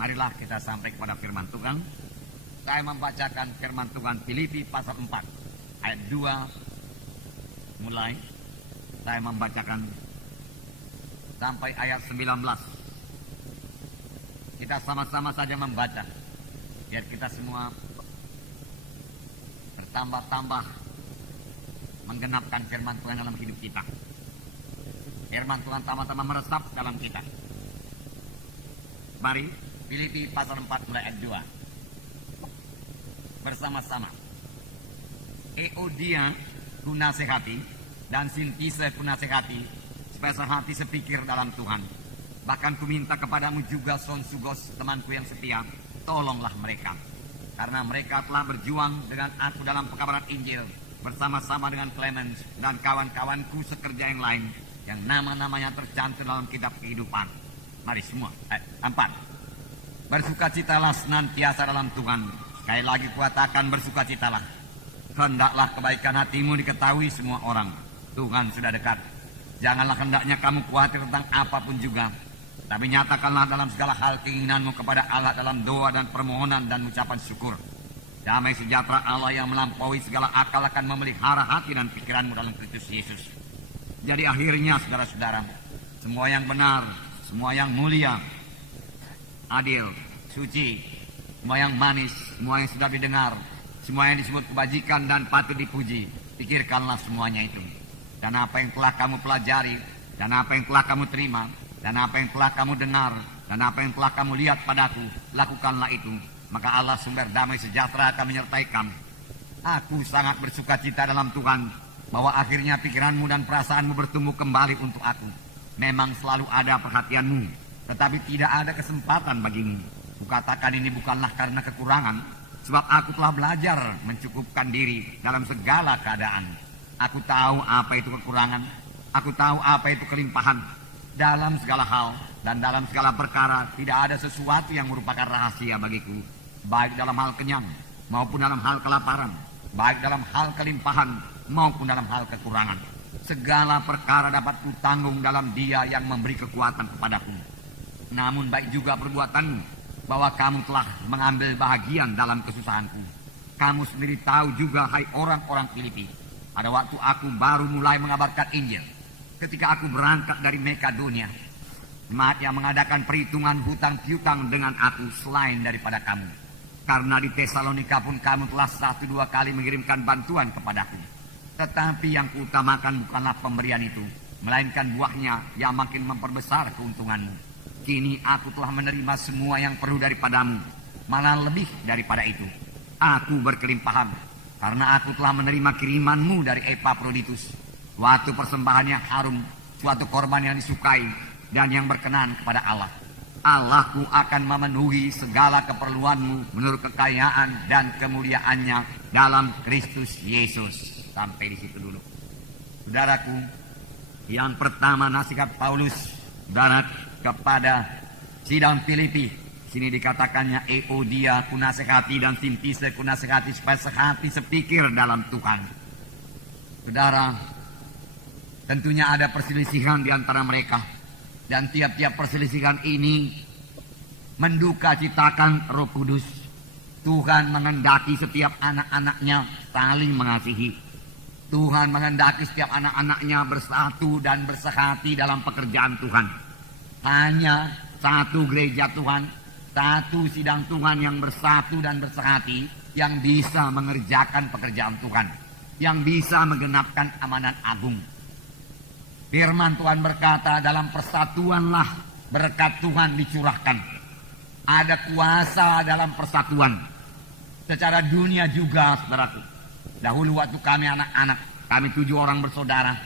Marilah kita sampai kepada firman Tuhan. Saya membacakan firman Tuhan Filipi pasal 4 ayat 2 mulai. Saya membacakan sampai ayat 19. Kita sama-sama saja membaca, biar kita semua bertambah-tambah menggenapkan firman Tuhan dalam hidup kita. Firman Tuhan tama-tama meresap dalam kita. Mari, Filipi pasal 4 mulai ayat 2. Bersama-sama. Euodia ku nasihati dan Sintise ku nasihati, supaya sehati sepikir dalam Tuhan. Bahkan ku minta kepadamu juga Sonsugos, temanku yang setia, tolonglah mereka. Karena mereka telah berjuang dengan aku dalam pekabaran Injil, bersama-sama dengan Clemens dan kawan-kawanku sekerja yang lain, yang nama-namanya tercantum dalam kitab kehidupan. Mari semua. 4. Bersukacitalah senantiasa dalam Tuhan. Sekali lagi kuatakan bersukacitalah. Hendaklah kebaikan hatimu diketahui semua orang. Tuhan sudah dekat. Janganlah hendaknya kamu khawatir tentang apapun juga, tapi nyatakanlah dalam segala hal keinginanmu kepada Allah dalam doa dan permohonan dan ucapan syukur. Damai sejahtera Allah yang melampaui segala akal akan memelihara hati dan pikiranmu dalam Kristus Yesus. Jadi akhirnya saudara-saudara, semua yang benar, semua yang mulia, adil, suci, semua yang manis, semua yang sudah didengar, semua yang disebut kebajikan dan patut dipuji, pikirkanlah semuanya itu. Dan apa yang telah kamu pelajari, dan apa yang telah kamu terima, dan apa yang telah kamu dengar, dan apa yang telah kamu lihat padaku, lakukanlah itu. Maka Allah sumber damai sejahtera akan menyertai kamu. Aku sangat bersukacita dalam Tuhan, bahwa akhirnya pikiranmu dan perasaanmu bertumbuh kembali untuk aku. Memang selalu ada perhatianmu, tetapi tidak ada kesempatan bagimu. Kukatakan ini bukanlah karena kekurangan, sebab aku telah belajar mencukupkan diri dalam segala keadaan. Aku tahu apa itu kekurangan, aku tahu apa itu kelimpahan. Dalam segala hal dan dalam segala perkara tidak ada sesuatu yang merupakan rahasia bagiku, baik dalam hal kenyang maupun dalam hal kelaparan, baik dalam hal kelimpahan maupun dalam hal kekurangan. Segala perkara dapat kutanggung dalam Dia yang memberi kekuatan kepadaku. Namun baik juga perbuatanmu, bahwa kamu telah mengambil bahagian dalam kesusahanku. Kamu sendiri tahu juga, hai orang-orang Filipi, pada waktu aku baru mulai mengabarkan Injil, ketika aku berangkat dari Makedonia, jemaat yang mengadakan perhitungan hutang piutang dengan aku selain daripada kamu. Karena di Tesalonika pun kamu telah 1-2 kali mengirimkan bantuan kepadaku. Tetapi yang kuutamakan bukanlah pemberian itu, melainkan buahnya yang makin memperbesar keuntunganmu. Kini aku telah menerima semua yang perlu daripadamu, malah lebih daripada itu. Aku berkelimpahan, karena aku telah menerima kirimanmu dari Epaphroditus, suatu persembahan yang harum, suatu korban yang disukai dan yang berkenan kepada Allah. Allahku akan memenuhi segala keperluanmu menurut kekayaan dan kemuliaannya dalam Kristus Yesus. Sampai di situ dulu. Saudaraku, yang pertama nasihat Paulus, saudara, kepada sidang Filipi. Sini dikatakannya Euodia ku nasihati dan Sintise ku nasihati, supaya sehati sepikir dalam Tuhan. Saudara, tentunya ada perselisihan di antara mereka, dan tiap-tiap perselisihan ini menduka citakan Roh Kudus. Tuhan menghendaki setiap anak-anaknya saling mengasihi. Tuhan menghendaki setiap anak-anaknya bersatu dan bersehati dalam pekerjaan Tuhan. Hanya satu gereja Tuhan, satu sidang Tuhan yang bersatu dan bersehati, yang bisa mengerjakan pekerjaan Tuhan, yang bisa menggenapkan amanat agung. Firman Tuhan berkata, dalam persatuanlah berkat Tuhan dicurahkan. Ada kuasa dalam persatuan. Secara dunia juga, saudaraku. Dahulu waktu kami anak-anak, kami 7 orang bersaudara.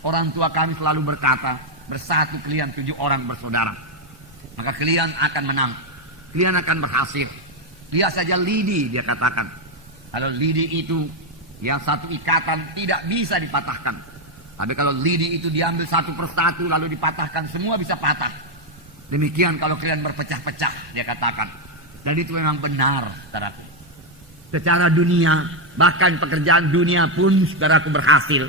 Orang tua kami selalu berkata, bersatu kalian 7 orang bersaudara, maka kalian akan menang, kalian akan berhasil. Lihat saja lidi, dia katakan. Kalau lidi itu yang satu ikatan tidak bisa dipatahkan. Tapi kalau lidi itu diambil satu persatu lalu dipatahkan, semua bisa patah. Demikian kalau kalian berpecah-pecah, dia katakan. Dan itu memang benar, saudaraku. Secara dunia, bahkan pekerjaan dunia pun, saudaraku, berhasil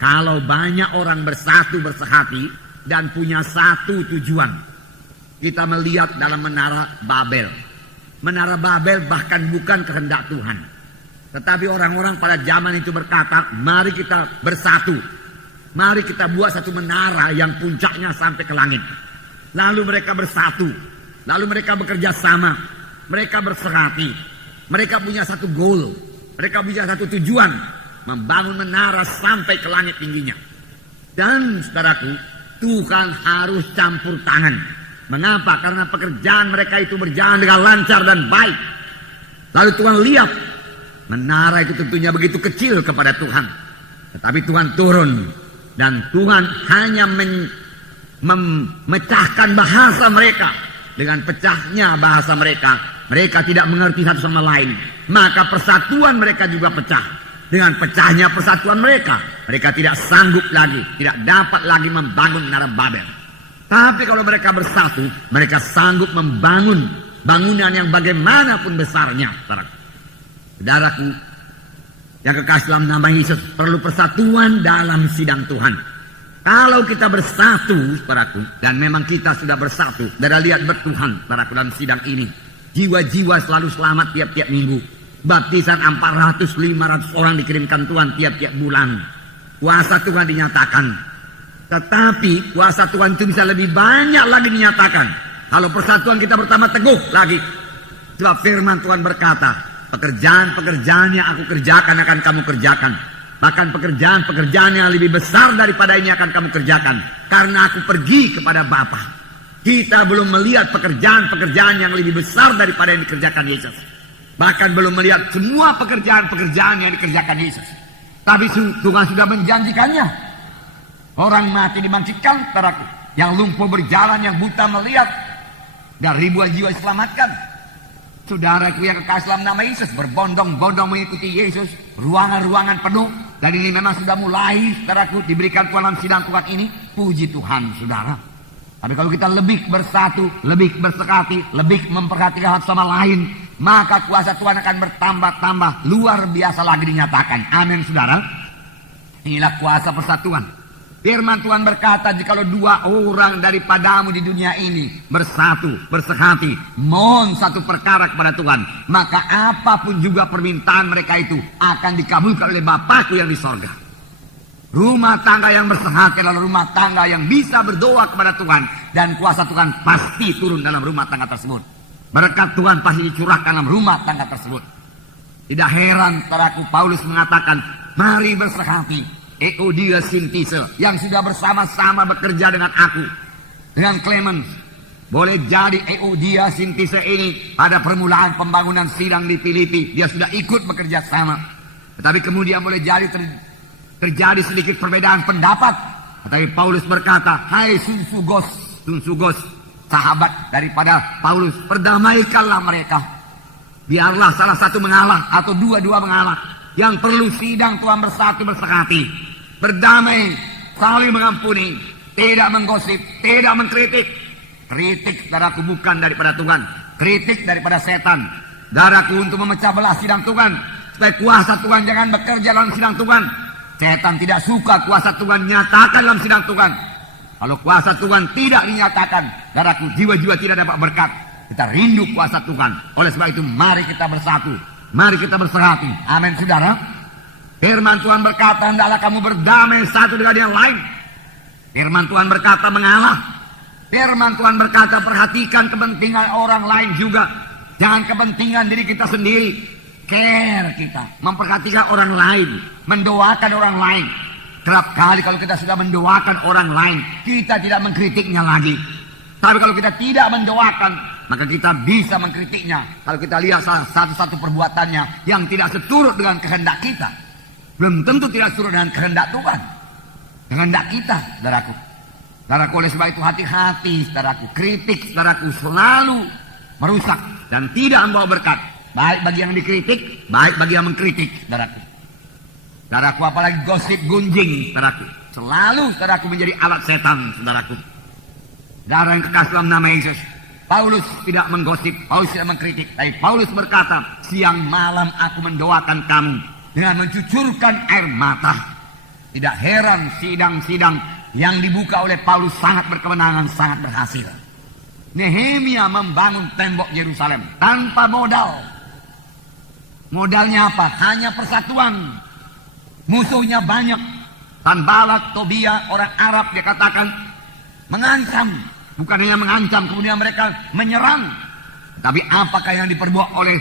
kalau banyak orang bersatu bersehati dan punya satu tujuan. kita melihat dalam menara Babel. Menara Babel bahkan bukan kehendak Tuhan. Tetapi orang-orang pada zaman itu berkata, mari kita bersatu. Mari kita buat satu menara yang puncaknya sampai ke langit. Lalu mereka bersatu. Lalu mereka bekerja sama. Mereka berserati. Mereka punya satu goal. Mereka punya satu tujuan. Membangun menara sampai ke langit tingginya. Dan saudaraku, Tuhan harus campur tangan. Mengapa? Karena pekerjaan mereka itu berjalan dengan lancar dan baik. Lalu Tuhan lihat, menara itu tentunya begitu kecil kepada Tuhan. Tetapi Tuhan turun. Dan Tuhan hanya memecahkan bahasa mereka. Dengan pecahnya bahasa mereka, mereka tidak mengerti satu sama lain. Maka persatuan mereka juga pecah. Dengan pecahnya persatuan mereka, mereka tidak sanggup lagi, tidak dapat lagi membangun menara Babel. Tapi kalau mereka bersatu, mereka sanggup membangun bangunan yang bagaimanapun besarnya. Saudaraku, yang kekasih dalam nama Yesus, perlu persatuan dalam sidang Tuhan. Kalau kita bersatu, saudaraku, dan memang kita sudah bersatu, saudara lihat bertuhan, saudaraku, dalam sidang ini. Jiwa-jiwa selalu selamat tiap-tiap minggu. Baptisan 400-500 orang dikirimkan Tuhan tiap-tiap bulan. Kuasa Tuhan dinyatakan. Tetapi kuasa Tuhan itu bisa lebih banyak lagi dinyatakan kalau persatuan kita bertambah teguh lagi. Sebab firman Tuhan berkata, pekerjaan-pekerjaan yang aku kerjakan akan kamu kerjakan. Bahkan pekerjaan-pekerjaan yang lebih besar daripada ini akan kamu kerjakan. Karena aku pergi kepada Bapa. Kita belum melihat pekerjaan-pekerjaan yang lebih besar daripada yang dikerjakan Yesus. Bahkan belum melihat semua pekerjaan-pekerjaan yang dikerjakan Yesus. Tapi Tuhan sudah menjanjikannya. Orang mati dibangkitkan, saudaraku. Yang lumpuh berjalan, yang buta melihat. Dan ribuan jiwa diselamatkan. Saudaraku yang kekasih dalam nama Yesus, berbondong-bondong mengikuti Yesus. Ruangan-ruangan penuh. Dan ini memang sudah mulai, saudaraku, diberikan Tuhan dalam sidang Tuhan ini. Puji Tuhan, saudara. Tapi kalau kita lebih bersatu, lebih bersekati, lebih memperhatikan satu sama lain, maka kuasa Tuhan akan bertambah-tambah, luar biasa lagi dinyatakan. Amin, saudara. Inilah kuasa persatuan. Firman Tuhan berkata, jikalau 2 orang daripadamu di dunia ini bersatu, bersekati, mohon satu perkara kepada Tuhan, maka apapun juga permintaan mereka itu akan dikabulkan oleh Bapakku yang di sorga. Rumah tangga yang bersekati adalah rumah tangga yang bisa berdoa kepada Tuhan, dan kuasa Tuhan pasti turun dalam rumah tangga tersebut. Berkat Tuhan pasti dicurahkan dalam rumah tangga tersebut. Tidak heran, saudaraku, Paulus mengatakan, mari bersekati. Euodia Sintise yang sudah bersama-sama bekerja dengan aku, dengan Clemens. Boleh jadi Euodia Sintise ini pada permulaan pembangunan sidang di Filipi, dia sudah ikut bekerja sama. Tetapi kemudian boleh jadi terjadi sedikit perbedaan pendapat. Tetapi Paulus berkata, hai Sunsugos, sahabat daripada Paulus, perdamaikanlah mereka. Biarlah salah satu mengalah atau dua-dua mengalah. Yang perlu sidang Tuhan bersatu bersekati, berdamai, saling mengampuni, tidak menggosip, tidak mengkritik. Kritik, saudaraku, bukan daripada Tuhan, kritik daripada setan. Saudaraku, untuk memecah belah sidang Tuhan, supaya kuasa Tuhan jangan bekerja dalam sidang Tuhan. Setan tidak suka kuasa Tuhan nyatakan dalam sidang Tuhan. Kalau kuasa Tuhan tidak dinyatakan, saudaraku, jiwa-jiwa tidak dapat berkat. Kita rindu kuasa Tuhan. Oleh sebab itu, mari kita bersatu, mari kita berserati. Amin, saudara. Firman Tuhan berkata, hendaklah kamu berdamai satu dengan yang lain. Firman Tuhan berkata, mengalah. Firman Tuhan berkata, perhatikan kepentingan orang lain juga. Jangan kepentingan diri kita sendiri. Care kita, memperhatikan orang lain, mendoakan orang lain. Kerap kali kalau kita sudah mendoakan orang lain, kita tidak mengkritiknya lagi. Tapi kalau kita tidak mendoakan, maka kita bisa mengkritiknya. Kalau kita lihat satu-satu perbuatannya yang tidak seturut dengan kehendak kita, belum tentu tidak seturut dengan kehendak Tuhan, kehendak kita, saudaraku. Saudaraku, oleh sebab itu hati-hati, saudaraku. Kritik, saudaraku, selalu merusak dan tidak membawa berkat. Baik bagi yang dikritik, baik bagi yang mengkritik, saudaraku. Saudaraku, apalagi gosip gunjing, saudaraku. Selalu, saudaraku, menjadi alat setan, saudaraku. Saudara yang kekasih dalam nama Yesus, Paulus tidak menggosip, Paulus tidak mengkritik. Tapi Paulus berkata, siang malam aku mendoakan kamu dengan mencucurkan air mata. Tidak heran sidang-sidang yang dibuka oleh Paulus sangat berkemenangan, sangat berhasil. Nehemia membangun tembok Yerusalem tanpa modal. Modalnya apa? Hanya persatuan. Musuhnya banyak. Sanballat, Tobia, orang Arab dia katakan mengancam. Bukan hanya mengancam, kemudian mereka menyerang. Tapi apakah yang diperbuat oleh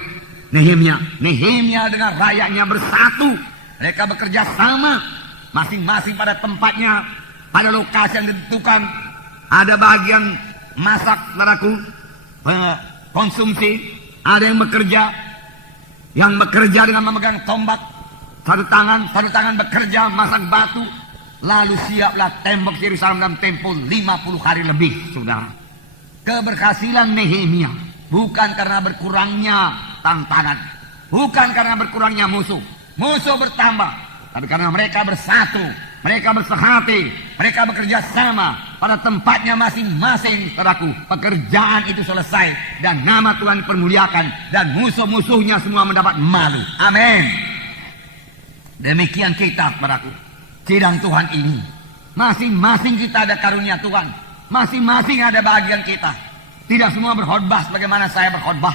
Nehemia? Nehemia dengan rakyatnya bersatu. Mereka bekerja sama. Masing-masing pada tempatnya, pada lokasi yang ditentukan. Ada bagian masak, saudaraku, konsumsi. Ada yang bekerja. Yang bekerja dengan memegang tombak. Satu tangan bekerja, masak batu. Lalu siaplah tembok Yerusalem dalam tempo 50 hari lebih, saudara. Keberhasilan Nehemia bukan karena berkurangnya tantangan, bukan karena berkurangnya musuh. Musuh bertambah, tapi karena mereka bersatu, mereka bersehati, mereka bekerja sama pada tempatnya masing-masing, saudaraku. Pekerjaan itu selesai dan nama Tuhan dipermuliakan dan musuh-musuhnya semua mendapat malu. Amin. Demikian kita, saudaraku. Sidang Tuhan ini, masing-masing kita ada karunia Tuhan, masing-masing ada bagian kita. Tidak semua berkhotbah sebagaimana saya berkhotbah.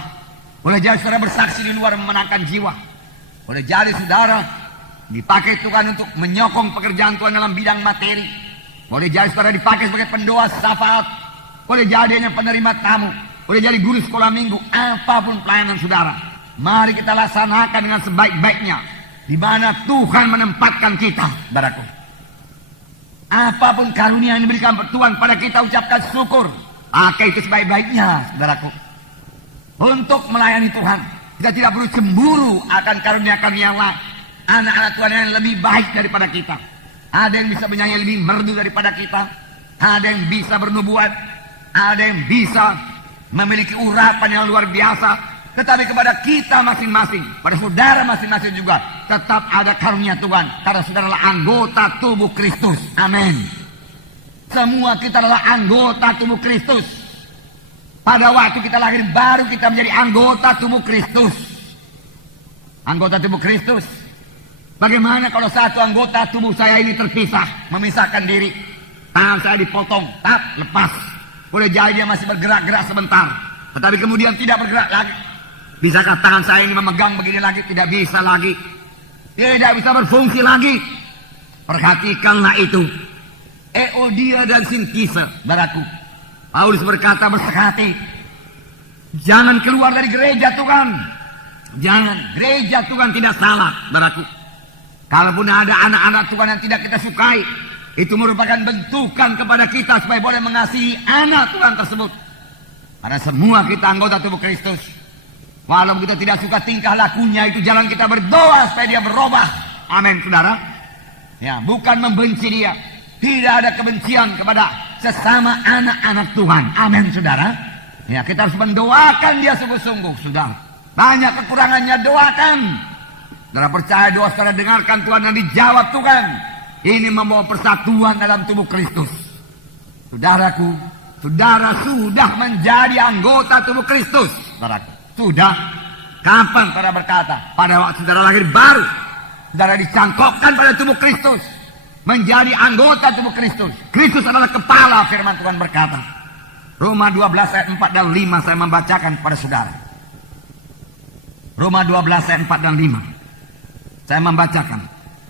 Boleh jadi saudara bersaksi di luar memenangkan jiwa. Boleh jadi saudara dipakai Tuhan untuk menyokong pekerjaan Tuhan dalam bidang materi. Boleh jadi saudara dipakai sebagai pendoa syafaat. Boleh jadi hanya penerima tamu. Boleh jadi guru sekolah minggu. Apapun pelayanan saudara, mari kita laksanakan dengan sebaik-baiknya. Di mana Tuhan menempatkan kita, saudaraku. Apapun karunia yang diberikan Tuhan pada kita, ucapkan syukur. Pakai itu sebaik-baiknya, saudaraku. Untuk melayani Tuhan, kita tidak perlu cemburu akan karunia-karunia lain. Anak-anak Tuhan yang lebih baik daripada kita. Ada yang bisa menyanyi lebih merdu daripada kita. Ada yang bisa bernubuat. Ada yang bisa memiliki urapan yang luar biasa. Tetapi kepada kita masing-masing, pada saudara masing-masing juga, tetap ada karunia Tuhan. Karena saudara adalah anggota tubuh Kristus. Amin. Semua kita adalah anggota tubuh Kristus. Pada waktu kita lahir baru kita menjadi anggota tubuh Kristus. Anggota tubuh Kristus. Bagaimana kalau satu anggota tubuh saya ini terpisah, memisahkan diri? Tangan saya dipotong, tap, lepas. Boleh jadi dia masih bergerak-gerak sebentar, tetapi kemudian tidak bergerak lagi. Bisakah tangan saya ini memegang begini lagi? Tidak bisa lagi. Tidak bisa berfungsi lagi. Perhatikanlah itu. Euodia dan Sintyche, saudaraku. Paulus berkata bersehati. Jangan keluar dari gereja Tuhan. Jangan. Gereja Tuhan tidak salah, saudaraku. Kalaupun ada anak-anak Tuhan yang tidak kita sukai, itu merupakan bentukan kepada kita supaya boleh mengasihi anak Tuhan tersebut. Karena semua kita anggota tubuh Kristus. Walaupun kita tidak suka tingkah lakunya, itu jalan kita berdoa supaya dia berubah. Amin, saudara. Ya, bukan membenci dia. Tidak ada kebencian kepada sesama anak-anak Tuhan. Amin, saudara. Ya, kita harus mendoakan dia sungguh-sungguh, saudara. Banyak kekurangannya, doakan. Saudara percaya doa saudara dengarkan Tuhan dan dijawab Tuhan. Ini membawa persatuan dalam tubuh Kristus. Saudaraku, saudara sudah menjadi anggota tubuh Kristus. Saudaraku. Sudah. Kapan saudara berkata? Pada waktu saudara lahir baru. Saudara dicangkokkan pada tubuh Kristus. Menjadi anggota tubuh Kristus. Kristus adalah kepala, firman Tuhan berkata. Roma 12 ayat 4 dan 5 saya membacakan kepada saudara. Roma 12 ayat 4 dan 5. Saya membacakan.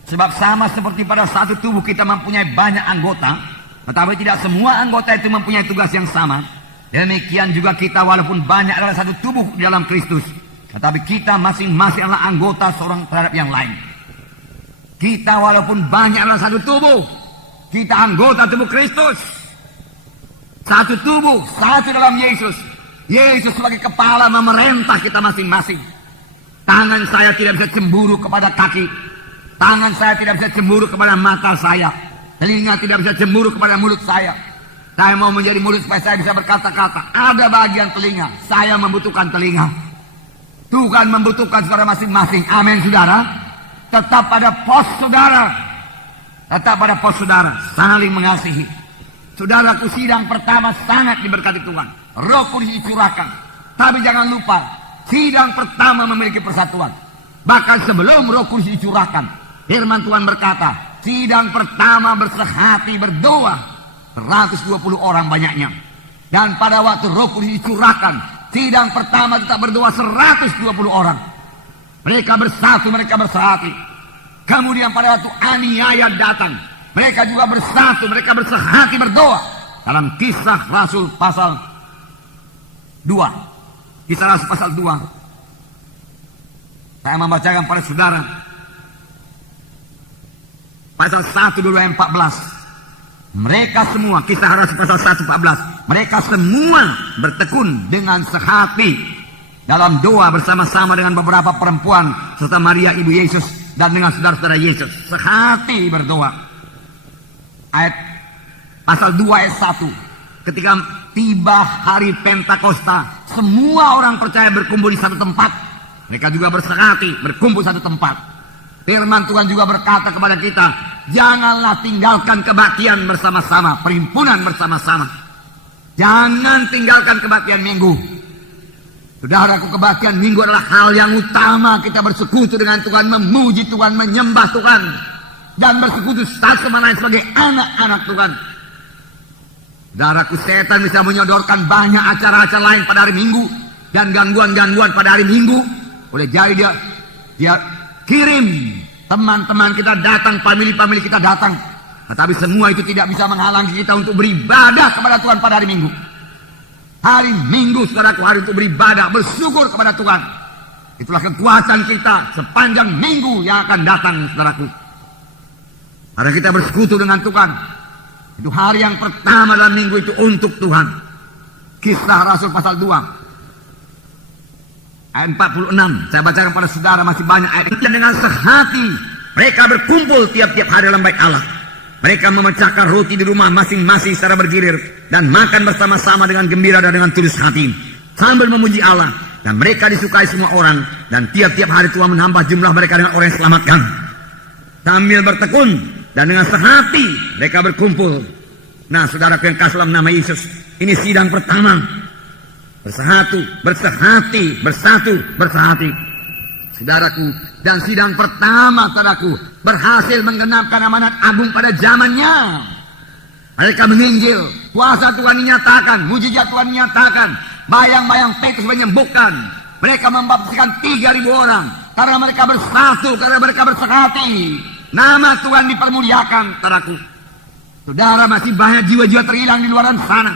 Sebab sama seperti pada satu tubuh kita mempunyai banyak anggota. Tetapi tidak semua anggota itu mempunyai tugas yang sama. Demikian juga kita walaupun banyak adalah satu tubuh di dalam Kristus. Tetapi kita masing-masing adalah anggota seorang terhadap yang lain. Kita walaupun banyak adalah satu tubuh. Kita anggota tubuh Kristus. Satu tubuh, satu dalam Yesus. Yesus sebagai kepala memerintah kita masing-masing. Tangan saya tidak bisa cemburu kepada kaki. Tangan saya tidak bisa cemburu kepada mata saya. Telinga tidak bisa cemburu kepada mulut saya. Saya mau menjadi mulut supaya saya bisa berkata-kata. Ada bagian telinga. Saya membutuhkan telinga. Tuhan membutuhkan saudara masing-masing. Amin, saudara. Tetap pada pos saudara. Tetap pada pos saudara. Saling mengasihi. Saudaraku, sidang pertama sangat diberkati Tuhan. Roh Kudus dicurahkan. Tapi jangan lupa, sidang pertama memiliki persatuan. Bahkan sebelum Roh Kudus dicurahkan, firman Tuhan berkata, sidang pertama bersehati berdoa. 120 orang banyaknya. Dan pada waktu Roh Kudus dicurahkan, sidang pertama kita berdoa 120 orang. Mereka bersatu, mereka bersehati. Kemudian pada waktu aniaya datang, mereka juga bersatu, mereka bersehati berdoa. Dalam Kisah Rasul pasal 2. Kisah Rasul pasal 2. Saya membacakan pada saudara. Pasal 1 dulu ayat 14. Mereka semua, Kisah Rasul pasal 1:14. Mereka semua bertekun dengan sehati dalam doa bersama-sama dengan beberapa perempuan serta Maria ibu Yesus dan dengan saudara-saudara Yesus. Sehati berdoa. Ayat pasal 2 ayat 1. Ketika tiba hari Pentakosta, semua orang percaya berkumpul di satu tempat. Mereka juga bersehati, berkumpul satu tempat. Firman Tuhan juga berkata kepada kita, janganlah tinggalkan kebaktian bersama-sama, perhimpunan bersama-sama. Jangan tinggalkan kebaktian minggu. Saudaraku, kebaktian minggu adalah hal yang utama. Kita bersekutu dengan Tuhan, memuji Tuhan, menyembah Tuhan, dan bersekutu satu sama lain sebagai anak-anak Tuhan. Saudaraku, setan bisa menyodorkan banyak acara-acara lain pada hari Minggu dan gangguan-gangguan pada hari Minggu. Boleh jadi dia kirim teman-teman kita datang, famili-famili kita datang. Tetapi semua itu tidak bisa menghalangi kita untuk beribadah kepada Tuhan pada hari Minggu. Hari Minggu, saudaraku, hari untuk beribadah, bersyukur kepada Tuhan. Itulah kekuatan kita sepanjang minggu yang akan datang, saudaraku. Karena kita bersekutu dengan Tuhan. Itu hari yang pertama dalam minggu itu untuk Tuhan. Kisah Rasul pasal 2. Ayat 46. Saya bacakan pada saudara, masih banyak ayat. Dan dengan sehati mereka berkumpul tiap-tiap hari dalam bait Allah. Mereka memecahkan roti di rumah masing-masing secara bergilir dan makan bersama-sama dengan gembira dan dengan tulus hati sambil memuji Allah. Dan mereka disukai semua orang, dan tiap-tiap hari Tuhan menambah jumlah mereka dengan orang yang selamatkan. Sambil bertekun dan dengan sehati mereka berkumpul. Nah, saudaraku yang kasih dalam nama Yesus, ini sidang pertama. Bersatu, bersehati, bersatu, bersehati. Saudaraku, dan sidang pertama, saudaraku, berhasil menggenapkan amanat agung pada zamannya. Mereka menginjil, kuasa Tuhan dinyatakan, mujizat Tuhan dinyatakan, bayang-bayang Petrus menyembuhkan. Mereka membaptiskan 3.000 orang karena mereka bersatu, karena mereka bersehati. Nama Tuhan dipermuliakan, saudaraku. Saudara, masih banyak jiwa-jiwa terhilang di luar sana.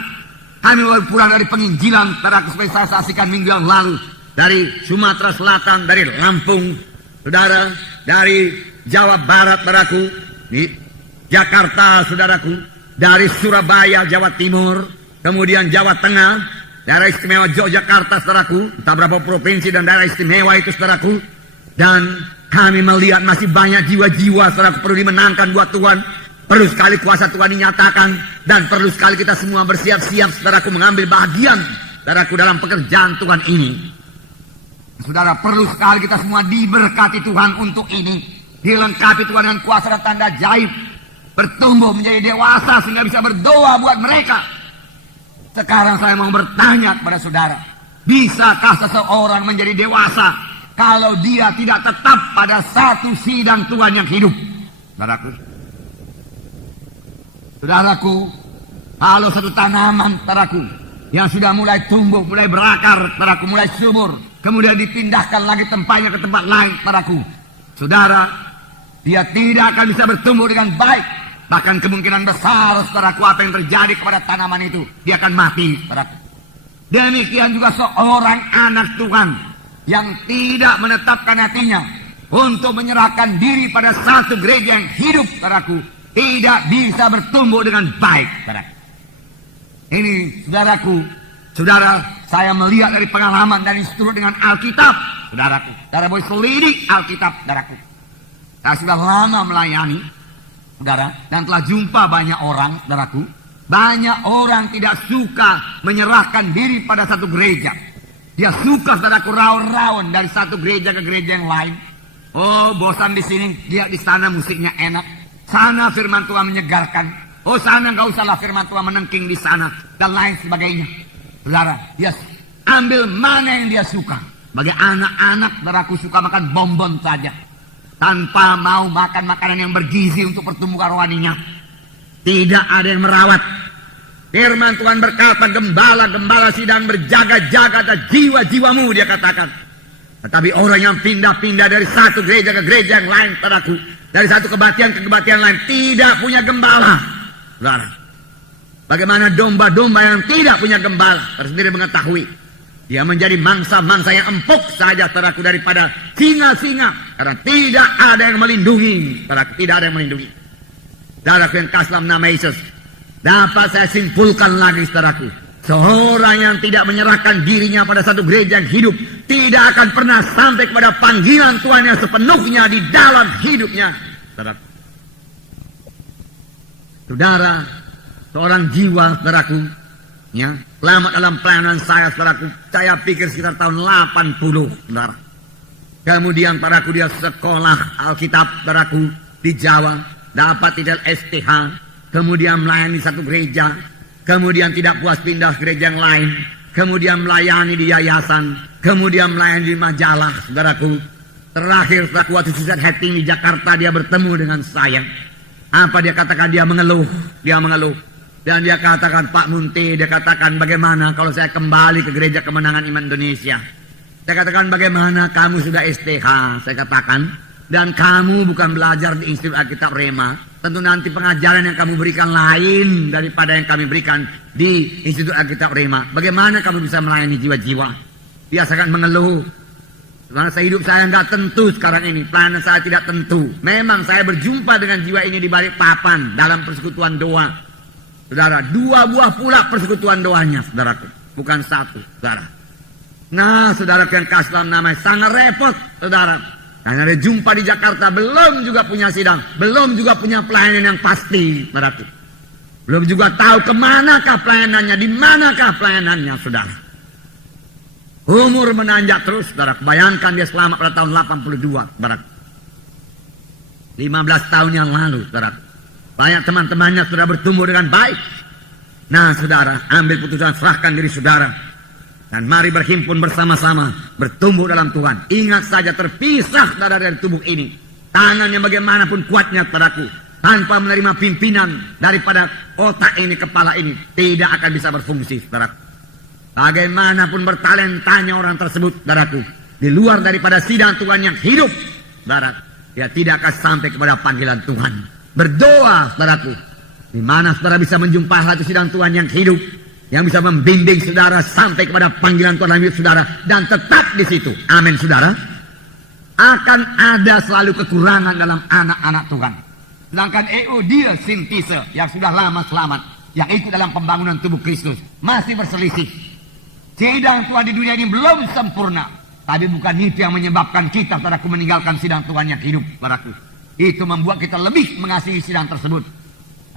Kami baru pulang dari penginjilan, saudaraku, seperti saya saksikan minggu yang lalu. Dari Sumatera Selatan, dari Lampung, saudara, dari Jawa Barat, saudaraku, di Jakarta, saudaraku, dari Surabaya, Jawa Timur, kemudian Jawa Tengah, daerah istimewa Yogyakarta, saudaraku, entah berapa provinsi dan daerah istimewa itu, saudaraku, dan kami melihat masih banyak jiwa-jiwa, saudaraku, perlu dimenangkan buat Tuhan. Perlu sekali kuasa Tuhan dinyatakan, dan perlu sekali kita semua bersiap-siap, saudaraku, mengambil bagian, saudaraku, dalam pekerjaan Tuhan ini. Saudara, perlu sekali kita semua diberkati Tuhan untuk ini. Dilengkapi Tuhan dengan kuasa dan tanda ajaib. Bertumbuh menjadi dewasa sehingga bisa berdoa buat mereka. Sekarang saya mau bertanya kepada saudara. Bisakah seseorang menjadi dewasa kalau dia tidak tetap pada satu sidang Tuhan yang hidup? Saudaraku. Saudaraku, kalau satu tanaman, saudaraku, yang sudah mulai tumbuh, mulai berakar, saudaraku, mulai subur, kemudian dipindahkan lagi tempatnya ke tempat lain, saudaraku. Saudara, dia tidak akan bisa bertumbuh dengan baik. Bahkan kemungkinan besar, saudaraku, apa yang terjadi kepada tanaman itu, dia akan mati, saudaraku. Demikian juga seorang anak Tuhan yang tidak menetapkan hatinya untuk menyerahkan diri pada satu gereja yang hidup, saudaraku, tidak bisa bertumbuh dengan baik, saudaraku. Ini, saudaraku, saudara, saya melihat dari pengalaman dan instruksi dengan Alkitab, saudaraku. Saudara boleh selidik Alkitab, saudaraku. Saya sudah lama melayani, saudara, dan telah jumpa banyak orang, saudaraku. Banyak orang tidak suka menyerahkan diri pada satu gereja. Dia suka, saudaraku, raun-raun dari satu gereja ke gereja yang lain. Oh, bosan di sini, dia di sana musiknya enak. Sana firman Tuhan menyegarkan. Oh, sana nggak usahlah firman Tuhan menengking di sana dan lain sebagainya. Saudara, dia ambil mana yang dia suka. Bagi anak-anak, saudaraku, suka makan bonbon saja, tanpa mau makan makanan yang bergizi untuk pertumbuhan rohaninya. Tidak ada yang merawat. Firman Tuhan berkata, gembala-gembala sedang berjaga-jaga atas jiwa-jiwamu, dia katakan. Tetapi orang yang pindah-pindah dari satu gereja ke gereja yang lain, saudaraku, dari satu kebaktian ke kebaktian lain, tidak punya gembala. Saudara, bagaimana domba-domba yang tidak punya gembala, tersendiri mengetahui. Dia menjadi mangsa-mangsa yang empuk saja, saudaraku, daripada singa-singa. Karena tidak ada yang melindungi, saudaraku, tidak ada yang melindungi. Saudaraku yang kasih dalam nama Yesus, dapat saya simpulkan lagi, saudaraku, seorang yang tidak menyerahkan dirinya pada satu gereja yang hidup tidak akan pernah sampai kepada panggilan Tuhan yang sepenuhnya di dalam hidupnya. Saudara, seorang jiwa, saudaraku, ya, selamat dalam pelayanan saya, saudaraku, saya pikir sekitar tahun 80, saudara. Kemudian, saudaraku, dia sekolah Alkitab, saudaraku, di Jawa, dapat tidak STH, kemudian melayani satu gereja, kemudian tidak puas pindah ke gereja yang lain, kemudian melayani di yayasan, kemudian melayani di majalah, saudaraku. Terakhir, saudaraku, waktu season heading di Jakarta, dia bertemu dengan saya. Apa dia katakan? Dia mengeluh. Dan dia katakan, Pak Munti, dia katakan, bagaimana kalau saya kembali ke Gereja Kemenangan Iman Indonesia? Saya katakan, bagaimana kamu sudah STH? Saya katakan, dan kamu bukan belajar di Institut Alkitab Rema. Tentu nanti pengajaran yang kamu berikan lain daripada yang kami berikan di Institut Alkitab Rema. Bagaimana kamu bisa melayani jiwa-jiwa? Biasakan mengeluh. Karena hidup saya nggak tentu sekarang ini. Pelayanan saya tidak tentu. Memang saya berjumpa dengan jiwa ini di balik papan dalam persekutuan doa. Saudara, 2 buah pula persekutuan doanya, saudaraku. Bukan 1, saudara. Nah, saudara yang kasih dalam namanya sangat repot, saudara. Karena dia jumpa di Jakarta, belum juga punya sidang, belum juga punya pelayanan yang pasti, saudaraku. Belum juga tahu kemanakah pelayanannya, di manakah pelayanannya, saudara. Umur menanjak terus, saudara. Bayangkan dia selamat pada tahun 82, saudara. 15 tahun yang lalu, saudara. Banyak teman-temannya sudah bertumbuh dengan baik. Nah, saudara, ambil putusan, serahkan diri saudara. Dan mari berhimpun bersama-sama, bertumbuh dalam Tuhan. Ingat saja, terpisah saudara dari tubuh ini. Tangannya bagaimanapun kuatnya, saudaraku, tanpa menerima pimpinan daripada otak ini, kepala ini, tidak akan bisa berfungsi, saudaraku. Bagaimanapun bertalentanya orang tersebut, saudaraku, di luar daripada sidang Tuhan yang hidup, saudara, dia tidak akan sampai kepada panggilan Tuhan. Berdoa, saudaraku, di mana saudara bisa menjumpai satu sidang Tuhan yang hidup, yang bisa membimbing saudara sampai kepada panggilan Tuhan dalam hidup saudara, dan tetap di situ. Amin, saudara. Akan ada selalu kekurangan dalam anak-anak Tuhan. Sedangkan Euodia Sintise yang sudah lama selamat, yang ikut dalam pembangunan tubuh Kristus, masih berselisih. Sidang Tuhan di dunia ini belum sempurna. Tapi bukan itu yang menyebabkan kita, saudaraku, meninggalkan sidang Tuhan yang hidup, saudaraku. Itu membuat kita lebih mengasihi sidang tersebut.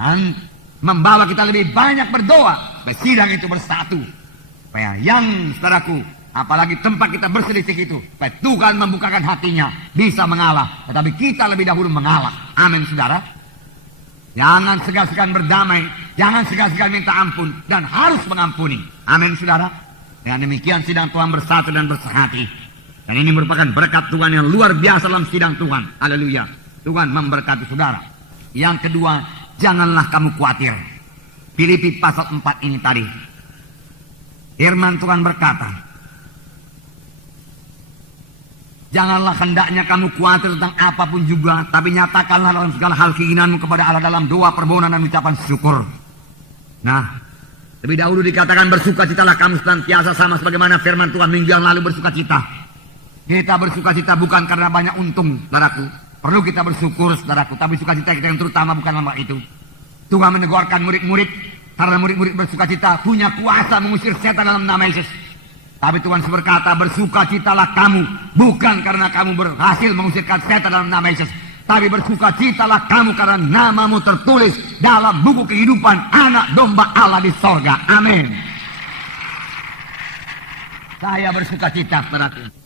Dan membawa kita lebih banyak berdoa. Supaya sidang itu bersatu. Supaya yang, saudaraku, apalagi tempat kita berselisih itu, supaya Tuhan membukakan hatinya, bisa mengalah. Tetapi kita lebih dahulu mengalah. Amin, saudara. Jangan segan-segan berdamai. Jangan segan-segan minta ampun. Dan harus mengampuni. Amin, saudara. Dengan demikian sidang Tuhan bersatu dan bersehati. Dan ini merupakan berkat Tuhan yang luar biasa dalam sidang Tuhan. Haleluya. Tuhan memberkati saudara. Yang kedua, janganlah kamu khawatir. Filipi pasal 4 ini tadi. Firman Tuhan berkata, janganlah hendaknya kamu khawatir tentang apapun juga, tapi nyatakanlah dalam segala hal keinginanmu kepada Allah dalam doa, permohonan, dan ucapan syukur. Nah, lebih dahulu dikatakan bersukacitalah kamu senantiasa, sama sebagaimana firman Tuhan minggu yang lalu bersukacita. Kita bersukacita bukan karena banyak untung, saudaraku. Perlu kita bersyukur, saudaraku. Tapi sukacita kita yang terutama bukan lama itu. Tuhan menegurkan murid-murid. Karena murid-murid bersukacita punya kuasa mengusir setan dalam nama Yesus. Tapi Tuhan berkata, bersukacitalah kamu. Bukan karena kamu berhasil mengusirkan setan dalam nama Yesus. Tapi bersukacitalah kamu karena namamu tertulis dalam buku kehidupan anak domba Allah di sorga. Amin. Saya bersukacita, saudaraku.